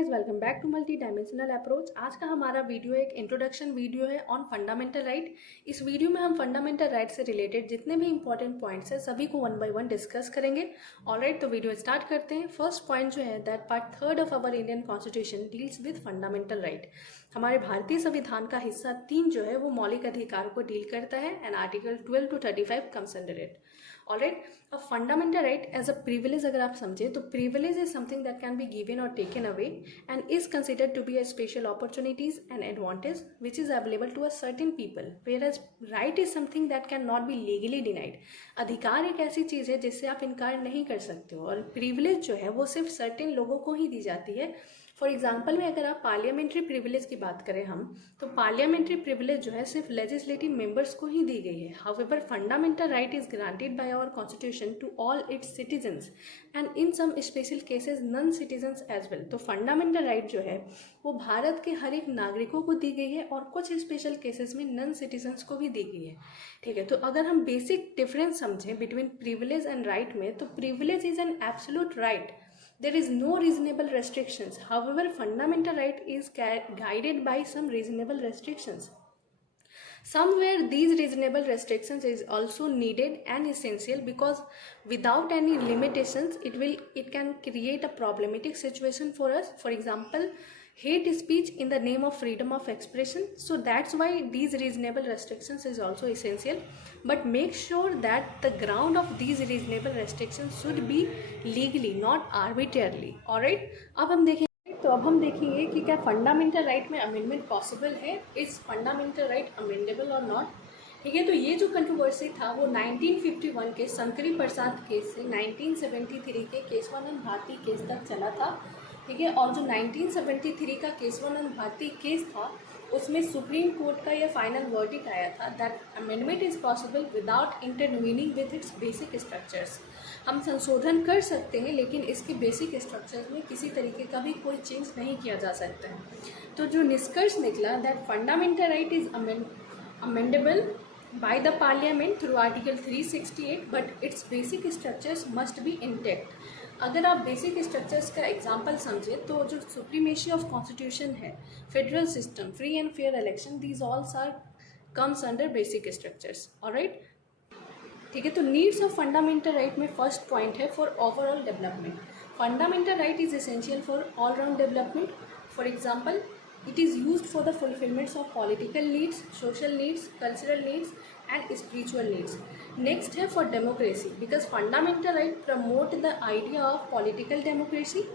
Guys, welcome back to multi dimensional approach. आज का हमारा वीडियो एक इंट्रोडक्शन वीडियो है ऑन फंडामेंटल राइट। इस वीडियो में हम फंडामेंटल राइट से रिलेटेड जितने भी इंपॉर्टेंट पॉइंट्स हैं सभी को वन बाय वन डिस्कस करेंगे। ऑलराइट, तो वीडियो स्टार्ट करते हैं। फर्स्ट पॉइंट जो है that part 3 of our Indian constitution deals with fundamental right. हमारे भारतीय संविधान का हिस्सा 3 जो है वो मौलिक अधिकार को डील करता है and article 12 to 35 comes under it. Alright, a fundamental right as a privilege अगर आप समझे तो privilege is something that can be given और taken away and is considered to be a special opportunities and advantage which is available to a certain people, whereas right is something that cannot be legally denied। अधिकार एक ऐसी चीज़ है जिससे आप इनकार नहीं कर सकते हो और प्रिविलेज जो है वो सिर्फ सर्टेन लोगों को ही दी जाती है। फॉर एग्जाम्पल में अगर आप पार्लियामेंट्री प्रिविलेज की बात करें हम, तो पार्लियामेंट्री प्रिविलेज जो है सिर्फ लेजिस्लेटिव मेंबर्स को ही दी गई है। However fundamental right is granted by our constitution to all its citizens and in some special cases non citizens as well. तो फंडामेंटल राइट जो है वो भारत के हर एक नागरिकों को दी गई है और कुछ स्पेशल केसेस में नॉन सिटीजन्स को भी दी गई है। ठीक है, तो अगर हम बेसिक डिफरेंस समझें बिटवीन प्रिविलेज एंड राइट में, तो privilege is an absolute right. There is no reasonable restrictions. However, fundamental right is guided by some reasonable restrictions. Somewhere these reasonable restrictions is also needed and essential because without any limitations it can create a problematic situation for us. For example, hate speech in the name of freedom of expression. So that's why these reasonable restrictions is also essential. But make sure that the ground of these reasonable restrictions should be legally, not arbitrarily. Alright, अब हम देखेंगे कि क्या fundamental right में amendment possible है। Is fundamental right amendable और not. ठीक है, तो ये जो कंट्रोवर्सी था वो 1951 के शंकरी प्रसाद केस से 1973 के केशवानंद भारती केस तक चला था। ठीक है, और जो 1973 का केशवानंद भारती केस था उसमें सुप्रीम कोर्ट का यह फाइनल वर्डिक्ट आया था that amendment is possible without intervening with its basic structures. हम संशोधन कर सकते हैं लेकिन इसके बेसिक स्ट्रक्चर्स में किसी तरीके का भी कोई चेंज नहीं किया जा सकता है। तो जो निष्कर्ष निकला that fundamental right is amendable by the parliament through article 368 but its basic structures must be intact। अगर आप बेसिक स्ट्रक्चर्स का एग्जांपल समझे तो जो सुप्रीमेसी ऑफ कॉन्स्टिट्यूशन है, federal system, free and fair election, these alls are comes under basic structures. Alright, ठीक है, तो नीड्स ऑफ फंडामेंटल राइट में फर्स्ट पॉइंट है for overall development. Fundamental right is essential for all round development. For example, it is used for the fulfillments of political needs, social needs, cultural needs and spiritual needs। next है for democracy because fundamental right promote the idea of political democracy।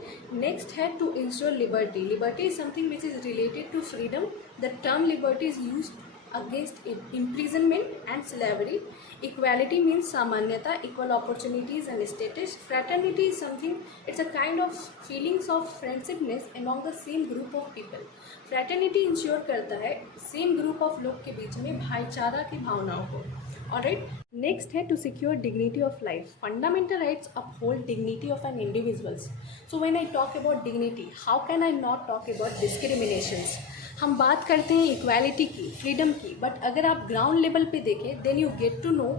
next है to ensure liberty। liberty is something which is related to freedom। the term liberty is used against imprisonment and slavery। equality means samanyata, equal opportunities and status। fraternity is something, it's a kind of feelings of friendshipness among the same group of people। fraternity ensure करता है same group of लोग के बीच में भाईचारा की भावनाओं को। Alright, next है to secure dignity of life. Fundamental rights uphold dignity of an individuals. So when I talk about dignity, how can I not talk about discriminations. हम बात करते हैं इक्वालिटी की, फ्रीडम की, बट अगर आप ग्राउंड लेवल पे देखें then you get to know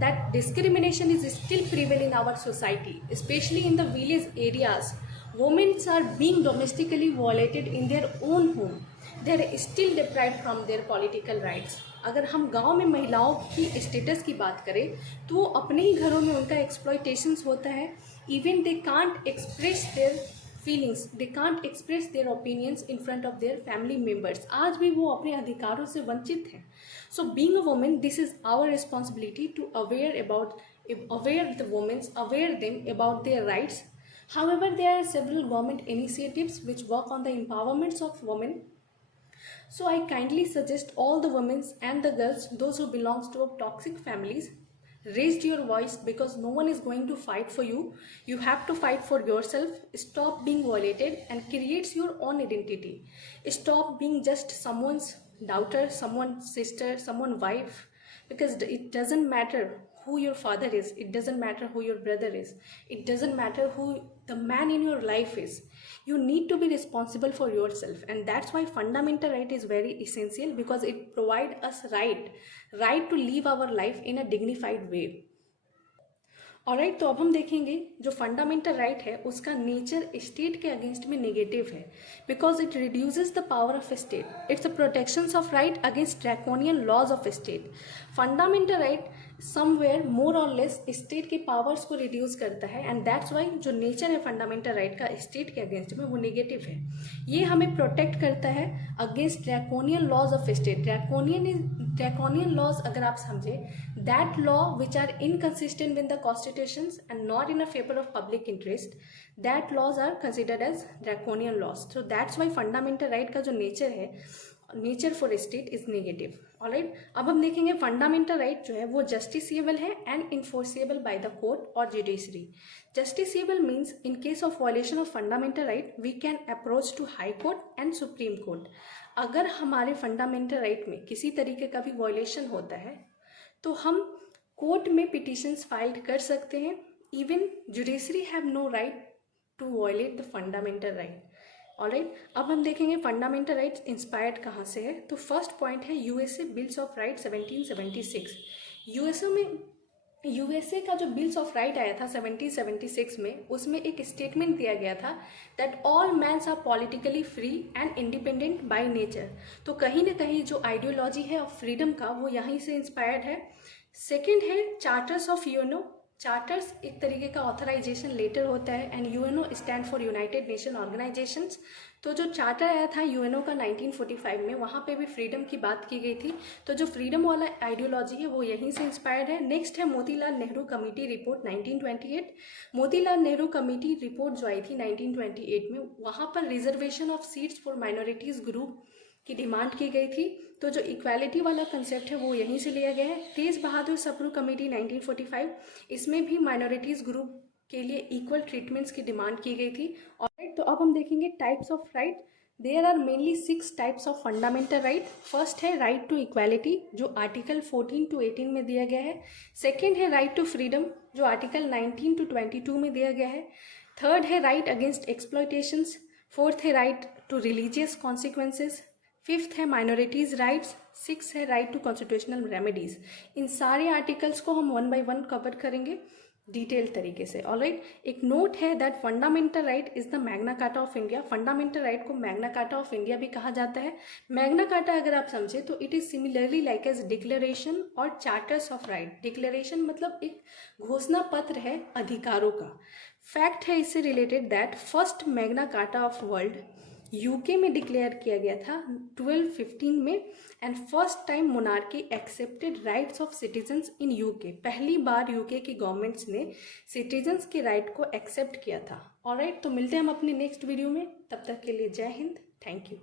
that discrimination is still prevail in our society, specially in the village areas. Women are being domestically violated in their own home। They are still deprived from their political rights। अगर हम गांव में महिलाओं की status की बात करें तो वो अपने ही घरों में उनका एक्सप्लॉयटेशंस होता है। Even they can't express their feelings, they can't express their opinions in front of their family members. आज भी वो अपने अधिकारों से वंचित हैं। So being a women, this is our responsibility to aware the womens, aware them about their rights. However, there are several government initiatives which work on the empowerments of women। So I kindly suggest all the women and the girls, those who belongs to toxic families, raise your voice because no one is going to fight for you। You have to fight for yourself। Stop being violated and create your own identity। Stop being just someone's daughter, someone's sister, someone's wife, because it doesn't matter who your father is, it doesn't matter who your brother is, it doesn't matter who the man in your life is। you need to be responsible for yourself and that's why fundamental right is very essential because it provide us right to live our life in a dignified way। Alright, तो अब हम देखेंगे जो fundamental right है उसका nature state के against में negative है, because it reduces the power of state, it's a protections of right against draconian laws of state. Fundamental right somewhere more और लेस स्टेट के पावर्स को रिड्यूस करता है, एंड दैट्स वाई जो nature है fundamental right का state के against में वो नेगेटिव है। ये हमें प्रोटेक्ट करता है against draconian laws of state. Draconian laws अगर आप समझे, that law which are inconsistent with the constitutions and not in a favour of public interest, that laws are considered as draconian laws. So that's why fundamental right का जो nature है, nature for state is negative. Alright, अब हम देखेंगे fundamental right जो है वो justiciable है and enforceable by the court और judiciary. Justiciable means in case of violation of fundamental right we can approach to high court and supreme court. अगर हमारे फंडामेंटल राइट में किसी तरीके का भी वायलेशन होता है तो हम कोर्ट में पिटिशंस फाइल कर सकते हैं। Even judiciary have no right to violate the fundamental right. Alright, अब हम देखेंगे फंडामेंटल राइट्स इंस्पायर्ड कहाँ से है। तो फर्स्ट पॉइंट है USA bills of right 1776। USA का जो बिल्स ऑफ राइट आया था 1776 में, उसमें एक स्टेटमेंट दिया गया था that all mans are politically free and independent by nature. तो कहीं ना कहीं जो आइडियोलॉजी है ऑफ फ्रीडम का वो यहीं से इंस्पायर्ड है। सेकेंड है चार्टर्स ऑफ यूएनओ। चार्टर्स एक तरीके का ऑथराइजेशन लेटर होता है, and UNO stand for United nation organisations. तो जो चार्टर आया था यूएनओ का 1945 में, वहाँ पे भी फ्रीडम की बात की गई थी। तो जो फ्रीडम वाला आइडियोलॉजी है वो यहीं से इंस्पायर्ड है। नेक्स्ट है Motilal Nehru committee report 1928। Motilal Nehru committee report जो आई थी 1928 में, वहाँ पर reservation of seats for minorities group की डिमांड की गई थी। तो जो इक्वालिटी वाला कंसेप्ट है वो यहीं से लिया गया है। तेज बहादुर सप्रू कमेटी 1945, इसमें भी माइनॉरिटीज़ ग्रुप के लिए इक्वल ट्रीटमेंट्स की डिमांड की गई थी। ऑलराइट, तो अब हम देखेंगे types of right. There are mainly 6 types of fundamental right. First है राइट टू इक्वालिटी, जो आर्टिकल 14 to 18 में दिया गया है। सेकेंड है राइट टू फ्रीडम, जो आर्टिकल 19 to 22 में दिया गया है। थर्ड है राइट अगेंस्ट एक्सप्लॉयटेशंस। फोर्थ है right to religious consequences. Fifth है माइनॉरिटीज़ राइट्स। सिक्स है राइट टू कॉन्स्टिट्यूशनल रेमेडीज़। इन सारे आर्टिकल्स को हम 1 by 1 कवर करेंगे डिटेल तरीके से। ऑलराइट, एक नोट है that fundamental right is the Magna carta of India. Fundamental right को मैग्ना कार्टा ऑफ इंडिया भी कहा जाता है। मैग्ना कार्टा अगर आप समझे तो it is similarly like as declaration और चार्टर्स ऑफ राइट। डिक्लेरेशन मतलब एक घोषणा पत्र है अधिकारों का। फैक्ट है इससे related that first Magna carta of world UK में डिक्लेयर किया गया था 1215 में, and first time monarchy accepted rights of citizens in UK. पहली बार यूके की गवर्नमेंट्स ने सिटीजन्स के राइट को एक्सेप्ट किया था। ऑलराइट, तो मिलते हैं हम अपने नेक्स्ट वीडियो में, तब तक के लिए जय हिंद, थैंक यू।